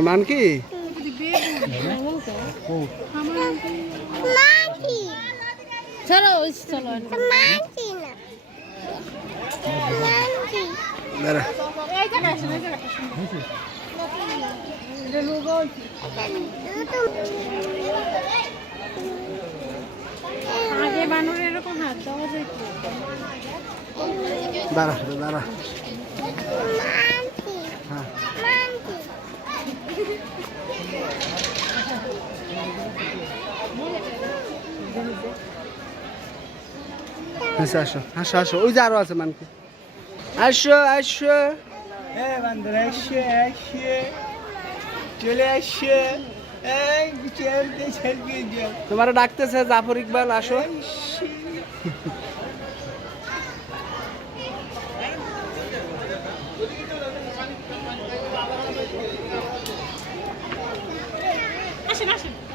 মান কি চলো চলো দাঁড়া আগে বানরের এরকম হাত দেওয়া যায় দাঁড়া দাঁড়া হ্যাঁ আসো আসো আসো আসো ওই যে আরো আছে মানকি আসো আসো বান্দর আসছে আসছে চলে আসছে এই চলতে চলতে যাও তোমার ডাকতেছে জাফর ইকবাল আসো আসেন আসেন